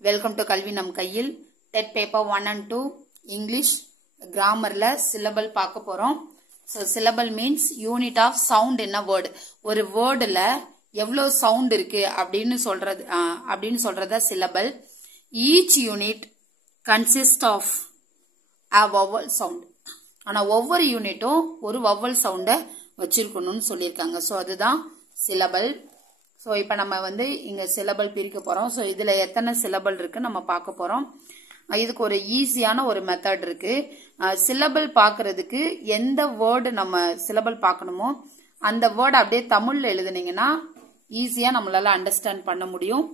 Welcome to Kalvi Nam Kaiyil. TET paper 1 and 2 English grammar la syllable பார்க்க போறோம். So syllable means unit of sound in a word. ஒரு wordல எவ்வளவு sound இருக்கு அப்படின்னு சொல்றத syllable. Each unit consists of a vowel sound. ஆனா ஒவ்வொரு யூனிட்டும் ஒரு vowel sound வச்சிருக்கணும்னு சொல்லிருக்காங்க. So அதுதான் syllable. So இப்ப நம்ம இங்க syllable பிரிக்க போறோம். So இதுல எத்தனை syllable இருக்கு நம்ம பார்க்க போறோம். இதுக்கு ஒரு ஈஸியான ஒரு மெத்தட் இருக்கு. syllable பார்க்கிறதுக்கு எந்த வேர்ட் நம்ம syllable பார்க்கணுமோ அந்த வேர்ட் அப்படியே தமிழ்ல எழுதுனீங்கன்னா ஈஸியா நம்மளால அண்டர்ஸ்டாண்ட் பண்ண முடியும்.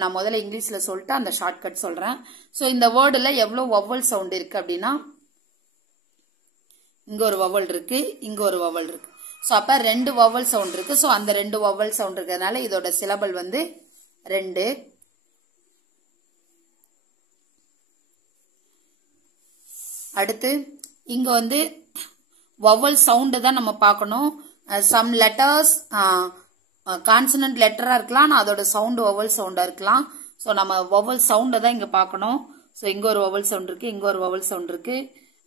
நான் முதல்ல இங்கிலீஷ்ல சொல்லிட்டு அந்த ஷார்ட்கட் சொல்றேன். சோ இந்த வேர்டுல எவ்வளவு வவல் சவுண்ட் இருக்கு அப்படின்னா இங்க ஒரு வவல் இருக்கு, இங்க ஒரு வவல் இருக்கு. சோ அப்ப ரெண்டு வவல் சவுண்ட் இருக்கு. சோ அந்த ரெண்டு வவல் சவுண்ட் இருக்கிறதுனால இதோட சிலபல் 2. அடுத்து இங்க வவல் சவுண்ட் தான் நம்ம பார்க்கணும். சம் லெட்டர்ஸ் கான்சனன்ட் லெட்டரா இருக்கலாம், ஆனா அதோட சவுண்ட் வவல் சவுண்டா இருக்கலாம். சோ நம்ம வவல் சவுண்ட தான் இங்க பார்க்கணும். சோ இங்க ஒரு வவல் சவுண்ட் இருக்கு, இங்க ஒரு வவல் சவுண்ட் இருக்கு,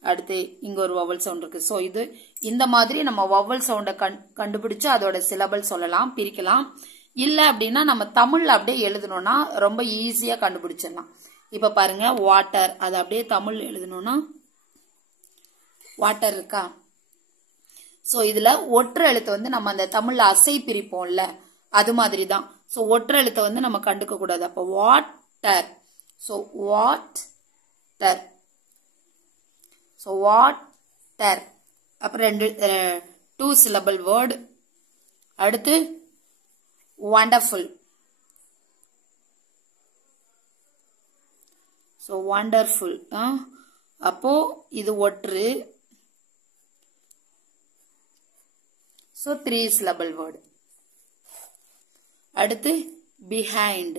அடுத்து இங்க ஒரு வவல் சவுண்ட் இருக்கு. சோ இது இந்த மாதிரி நம்ம வவல் சவுண்ட கண்டுபிடிச்சு அதோட சிலபல் சொல்லலாம், பிரிக்கலாம். இல்ல அப்படின்னா நம்ம தமிழ்ல அப்படியே எழுதணும்னா ரொம்ப ஈஸியா கண்டுபிடிச்சிடலாம். இப்ப பாருங்க, வாட்டர், அது அப்படியே தமிழ்ல எழுதணும்னா வாட்டர் இருக்கா. சோ இதுல ஒற்றை எழுத்து நம்ம அந்த தமிழ்ல அசை பிரிப்போம்ல, அது மாதிரிதான். சோ ஒற்றை எழுத்தை நம்ம கண்டுக்க கூடாது. அப்ப water. So water. So water. அப்புறம் 2 syllable word. அடுத்து wonderful. So wonderful. அப்போ இது ஒற்று. So 3 syllable word. அடுத்து behind.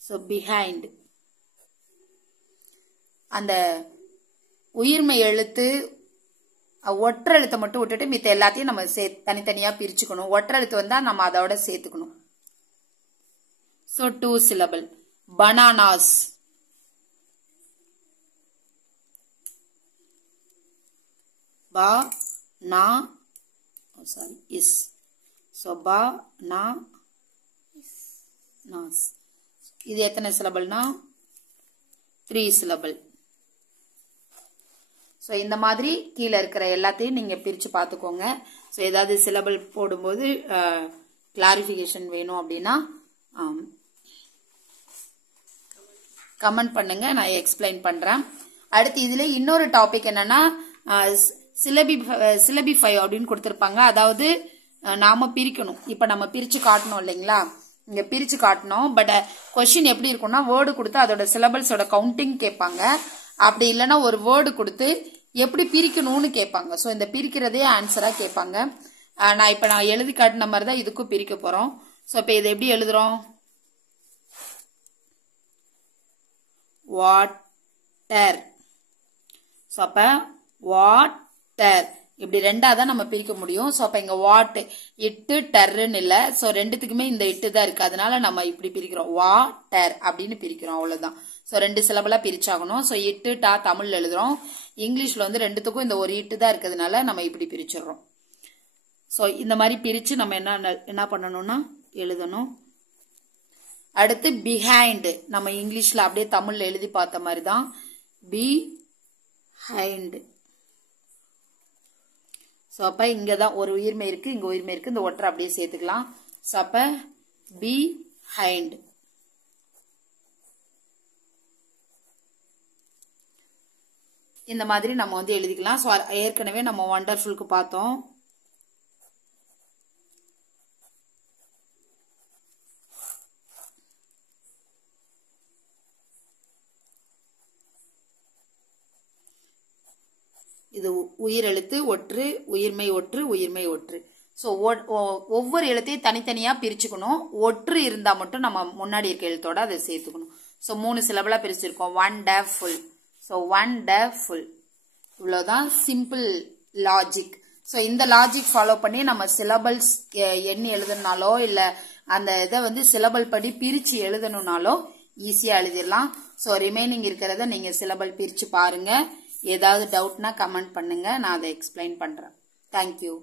So behind. அந்த உயிர்மை எழுத்து ஒற்றை எழுத்தை மட்டும் விட்டுட்டு மித்த எல்லாத்தையும் நம்ம தனித்தனியா பிரிச்சுக்கணும். ஒற்றை எழுத்து வந்தா நம்ம அதோட சேர்த்துக்கணும். So 2 syllable. Bananas. Is. So nas. இது எத்தனை சிலபல்னா 3 சிலபல். சோ இந்த மாதிரி கீழே இருக்கிற எல்லாத்தையும் நீங்க பிரிச்சு பாத்துக்கோங்க. சோ ஏதாவது சிலபல் போடும்போது கிளாரிபிகேஷன் வேணும் அப்படின்னா கமெண்ட் பண்ணுங்க, நான் எக்ஸ்பிளைன் பண்றேன். அடுத்து இதுல இன்னொரு டாபிக் என்னன்னா சிலபிஃபை அப்படின்னு கொடுத்திருப்பாங்க. அதாவது நாம பிரிக்கணும். இப்ப நம்ம பிரிச்சு காட்டணும் இல்லைங்களா, இங்க பிரிச்சு காட்டணும். பட் கொஸ்டின் எப்படி இருக்கும்னா வேர்டு கொடுத்து அதோட சிலபல்ஸோட கவுண்டிங் கேட்பாங்க. அப்படி இல்லைன்னா ஒரு வேர்டு கொடுத்து எப்படி பிரிக்கணும்னு கேட்பாங்க. சோ இந்த பிரிக்கிறதே ஆன்சரா கேட்பாங்க. நான் எழுதி காட்டின மாதிரி தான் இதுக்கும் பிரிக்க போறோம். சோ இப்ப இதை எப்படி எழுதுறோம்? வாட்டர். சோ அப்ப வாட்டர் இப்படி ரெண்டாதான் நம்ம பிரிக்க முடியும். சோ அப்ப இங்க வாட் இட்டு டர்ன்னு இல்ல. சோ ரெண்டுத்துக்குமே இந்த இட்டு தான் இருக்கு. அதனால நம்ம இப்படி பிரிக்கிறோம், வாட்டர் அப்படின்னு பிரிக்கிறோம், அவ்வளவுதான். சோ 2 சிலபலா பிரிச்சாகணும். சோ இட்டு டா தமிழ்ல எழுதுறோம். இங்கிலீஷ்ல ரெண்டுத்துக்கும் இந்த ஒரு இட்டு தான் இருக்கிறதுனால நம்ம இப்படி பிரிச்சிடறோம். சோ இந்த மாதிரி பிரிச்சு நம்ம என்ன பண்ணணும்னா எழுதணும். அடுத்து பிஹைண்ட். நம்ம இங்கிலீஷ்ல அப்படியே தமிழ்ல எழுதி பார்த்த மாதிரி தான் பிஹைண்ட். சோ அப்ப இங்கதான் ஒரு உயிர்மை இருக்கு, இங்க உயிர்மை இருக்கு, இந்த ஒற்றை அப்படியே சேர்த்துக்கலாம். சோ அப்ப behind. இந்த மாதிரி நம்ம எழுதிக்கலாம். சோ ஏற்கனவே நம்ம வண்டர்ஃபுல்க்கு பார்த்தோம். இது உயிர் எழுத்து ஒற்று, உயிர்மை ஒற்று, உயிர்மை ஒற்று. சோ ஒவ்வொரு எழுத்தையும் தனித்தனியா பிரிச்சுக்கணும். ஒற்று இருந்தா மட்டும் நம்ம முன்னாடி இருக்க எழுத்தோட அதை சேர்த்துக்கணும். சோ 3 சிலபலா பிரிச்சிருக்கோம். wonderful. So wonderful. இவ்வளவுதான் சிம்பிள் லாஜிக். ஸோ இந்த லாஜிக் ஃபாலோ பண்ணி நம்ம சிலபல்ஸ் எண்ணி எழுதணுனாலோ இல்ல அந்த இதை வந்து சிலபல் படி பிரிச்சு எழுதணும்னாலோ ஈஸியா எழுதிடலாம். ஸோ ரிமைனிங் இருக்கிறத நீங்க சிலபல் பிரிச்சு பாருங்க. ஏதாவது டவுட்னா கமெண்ட் பண்ணுங்க, நான் அதை எக்ஸ்பிளைன் பண்றேன். தேங்க்யூ.